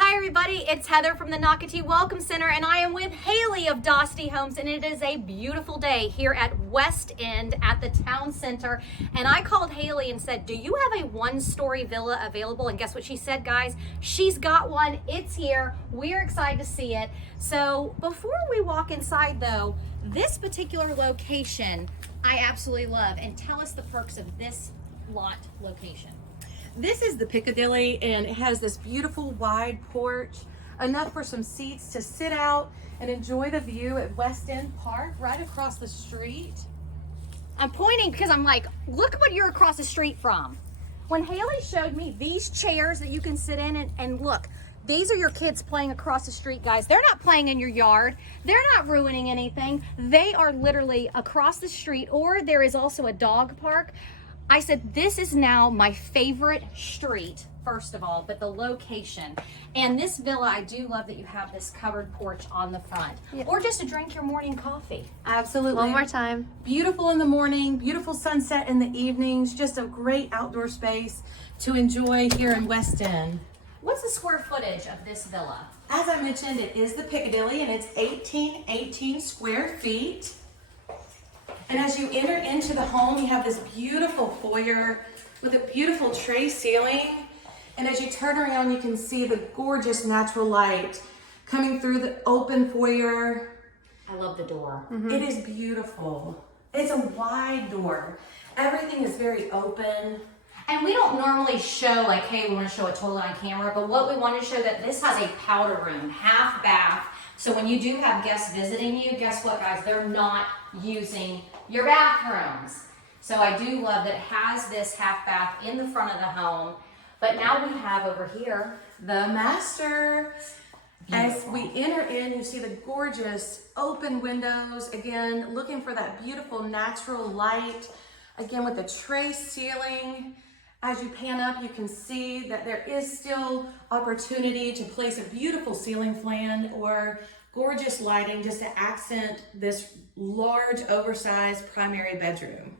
Hi everybody, it's Heather from the Nocatee Welcome Center, and I am with Haley of Dostie Homes, and it is a beautiful day here at West End at the town center. And I called Haley and said, do you have a one-story villa available? And guess what she said, guys? She's got one. It's here. We're excited to see it. So before we walk inside though, this particular location I absolutely love. And tell us the perks of this lot location. This is the Piccadilly, and it has this beautiful wide porch, enough for some seats to sit out and enjoy the view at West End Park right across the street. I'm pointing because I'm like, look what you're across the street from. When Haley showed me these chairs that you can sit in and look, these are your kids playing across the street, guys. They're not playing in your yard. They're not ruining anything. They are literally across the street, or there is also a dog park. I said, this is now my favorite street, first of all, but the location. And this villa, I do love that you have this covered porch on the front. Yeah. Or just to drink your morning coffee. Absolutely. One more time. Beautiful in the morning, beautiful sunset in the evenings, just a great outdoor space to enjoy here in West End. What's the square footage of this villa? As I mentioned, it is the Piccadilly, and it's 18 square feet. And as you enter into the home, you have this beautiful foyer with a beautiful tray ceiling. And as you turn around, you can see the gorgeous natural light coming through the open foyer. I love the door. Mm-hmm. It is beautiful. It's a wide door. Everything is very open. And we don't normally show like, hey, we want to show a toilet on camera, but what we want to show that this has a powder room, half bath. So when you do have guests visiting you, guess what, guys? They're not using your bathrooms. So I do love that it has this half bath in the front of the home. But now we have over here the master. Beautiful. As we enter in, you see the gorgeous open windows. Again, looking for that beautiful natural light. Again, with the tray ceiling. As you pan up, you can see that there is still opportunity to place a beautiful ceiling fan or gorgeous lighting just to accent this large, oversized primary bedroom.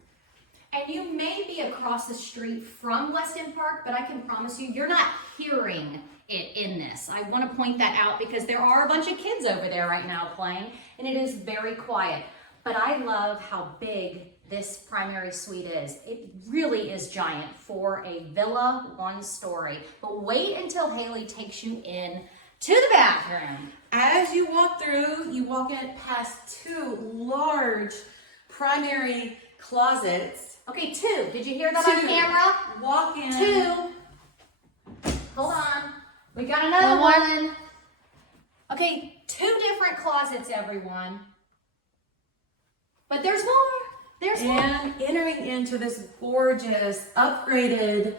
And you may be across the street from West End Park, but I can promise you, you're not hearing it in this. I want to point that out because there are a bunch of kids over there right now playing, and it is very quiet. But I love how big this primary suite is. It really is giant for a villa, one story. But wait until Haley takes you in to the bathroom. As you walk through, you walk in past two large primary closets. Okay, two. Did you hear that on camera? Walk in. Two. Hold on. We got another one. Okay, two different closets, everyone. But there's more. There's more. And entering into this gorgeous, upgraded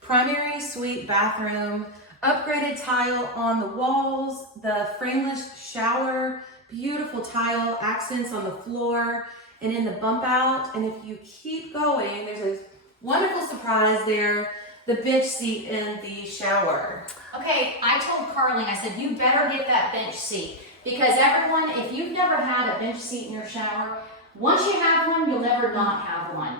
primary suite bathroom, upgraded tile on the walls, the frameless shower, beautiful tile accents on the floor and in the bump out. And if you keep going, there's a wonderful surprise there, the bench seat in the shower. Okay, I told Carling, I said, you better get that bench seat. Because everyone, if you've never had a bench seat in your shower, once you have one, you'll never not have one.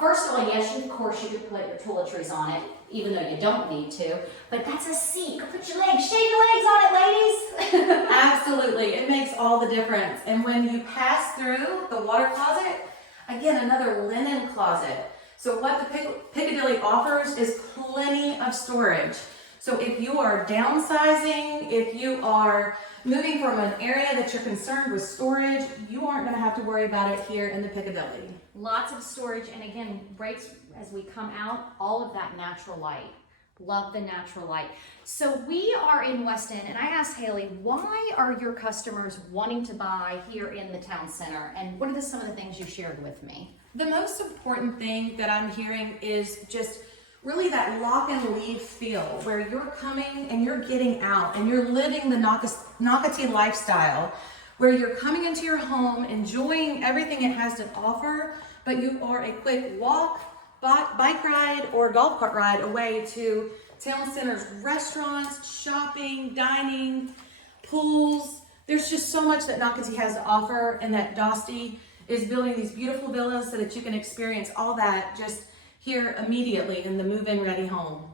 First of all, yes, of course, you could put your toiletries on it, even though you don't need to. But that's a seat. Go put your legs, shave your legs on it, ladies. Absolutely, it makes all the difference. And when you pass through the water closet, again, another linen closet. So what the Piccadilly offers is plenty of storage. So if you are downsizing, if you are moving from an area that you're concerned with storage, you aren't going to have to worry about it here in the Piccadilly. Lots of storage, and again, right as we come out, all of that natural light. Love the natural light. So we are in West End, and I asked Haley, why are your customers wanting to buy here in the town center? And what are some of the things you shared with me? The most important thing that I'm hearing is just really that lock and leave feel where you're coming and you're getting out and you're living the Nocatee lifestyle, where you're coming into your home, enjoying everything it has to offer, but you are a quick walk, bike ride, or golf cart ride away to town center's restaurants, shopping, dining, pools. There's just so much that Nocatee has to offer, and that Dostie is building these beautiful villas so that you can experience all that just here immediately in the move-in ready home.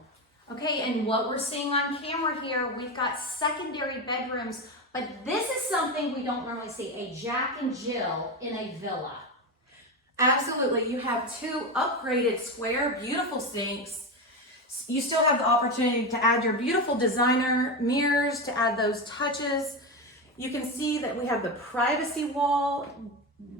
Okay, and what we're seeing on camera here, we've got secondary bedrooms, but this is something we don't normally see, a Jack and Jill in a villa. Absolutely. You have 2 upgraded square, beautiful sinks. You still have the opportunity to add your beautiful designer mirrors to add those touches. You can see that we have the privacy wall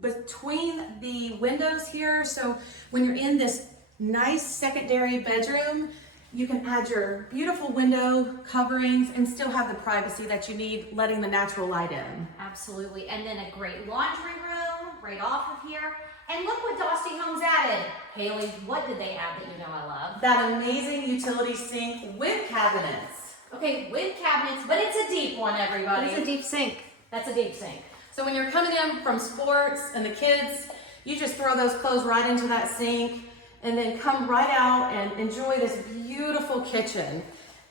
between the windows here. So when you're in this nice secondary bedroom, you can add your beautiful window coverings and still have the privacy that you need, letting the natural light in. Absolutely. And then a great laundry room right off of here. And look what Dostie Homes added. Haley, what did they add that you know I love? That amazing utility sink with cabinets. Okay, with cabinets, but it's a deep one, everybody. But it's a deep sink. That's a deep sink. So when you're coming in from sports and the kids, you just throw those clothes right into that sink and then come right out and enjoy this beautiful kitchen.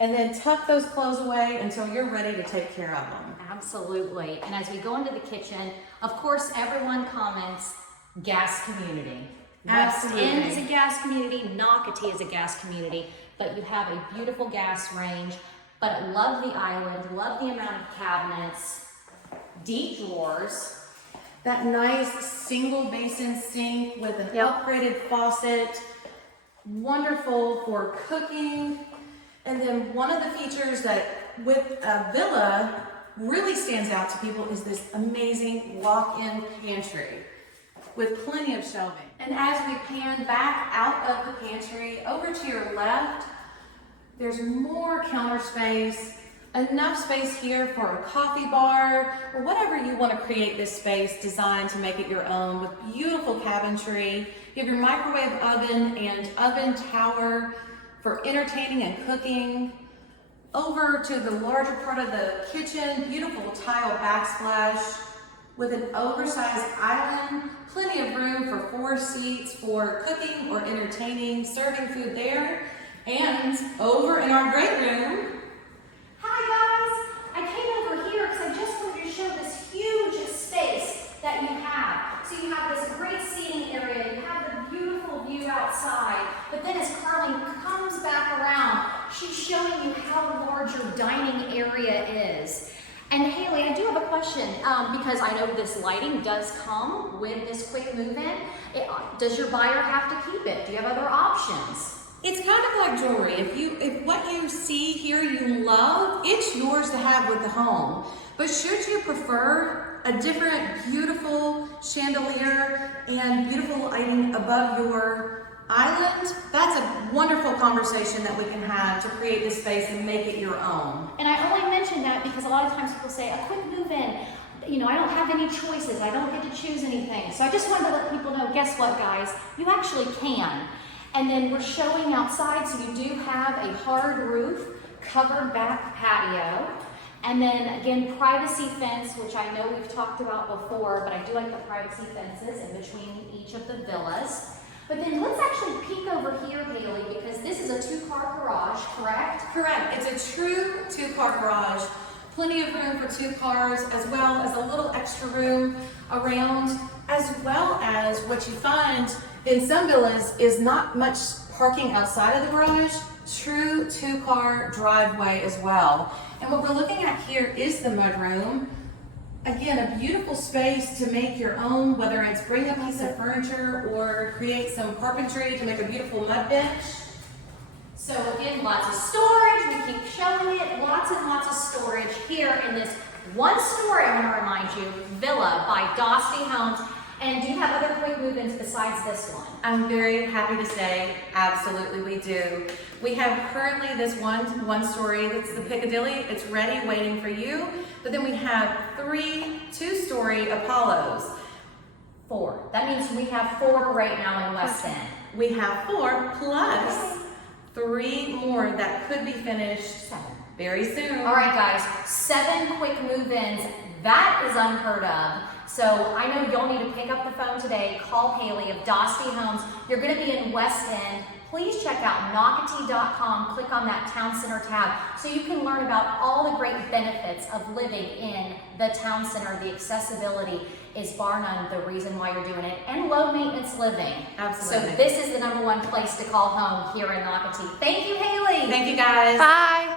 And then tuck those clothes away until you're ready to take care of them. Absolutely. And as we go into the kitchen, of course, everyone comments gas community. Absolutely. West End is a gas community, Nocatee is a gas community, but you have a beautiful gas range. But love the island, love the amount of cabinets, deep drawers. That nice single basin sink with an upgraded faucet. Wonderful for cooking. And then one of the features that with a villa really stands out to people is this amazing walk-in pantry with plenty of shelving. And as we pan back out of the pantry over to your left, there's more counter space, enough space here for a coffee bar or whatever you want to create this space designed to make it your own with beautiful cabinetry. You have your microwave oven and oven tower for entertaining and cooking. Over to the larger part of the kitchen, beautiful tile backsplash with an oversized island, plenty of room for 4 seats for cooking or entertaining, serving food there. And over in our great room, Hi guys, I came over here because I just wanted to show this huge space that you have. So you have this great seating area, you have the beautiful view outside, but then as Carly comes back around, she's showing you how large your dining area is. And Haley, I do have a question because I know this lighting does come with this quick move-in. Does your buyer have to keep it? Do you have other options? it's kind of like jewelry. If what you see here you love, it's yours to have with the home. But should you prefer a different beautiful chandelier and beautiful lighting above your island, that's a wonderful conversation that we can have to create this space and make it your own. And I only mention that because a lot of times people say, a quick move-in, you know, I don't have any choices, I don't get to choose anything. So I just wanted to let people know, guess what guys, you actually can. And then we're showing outside, so you do have a hard roof, covered back patio. And then again, privacy fence, which I know we've talked about before, but I do like the privacy fences in between each of the villas. But then let's actually peek over here, Haley, because this is a 2-car garage, correct? Correct. It's a true 2-car garage. Plenty of room for 2 cars, as well as a little extra room around, as well as what you find in some villas is not much parking outside of the garage. True 2-car driveway as well. And what we're looking at here is the mudroom. Again, a beautiful space to make your own, whether it's bring a piece of furniture or create some carpentry to make a beautiful mud bench. So again, lots of storage, we keep showing it, lots and lots of storage here in this one story, I want to remind you, villa by Dostie Homes. And do you have other quick move-ins besides this one? I'm very happy to say, absolutely we do. We have currently this one story, that's the Piccadilly. It's ready, waiting for you. But then we have 3 2-story Apollos. 4. That means we have 4 right now in West End. We have 4 plus 3 more that could be finished 7 very soon. All right, guys, 7 quick move-ins. That is unheard of. So I know you'll need to pick up the phone today, call Haley of Dostie Homes. You're going to be in West End. Please check out Nocatee.com, click on that Town Center tab so you can learn about all the great benefits of living in the Town Center, the accessibility. is bar none the reason why you're doing it, and low maintenance living. Absolutely. So this is the #1 place to call home here in Nocatee. Thank you, Haley. Thank you guys. Bye.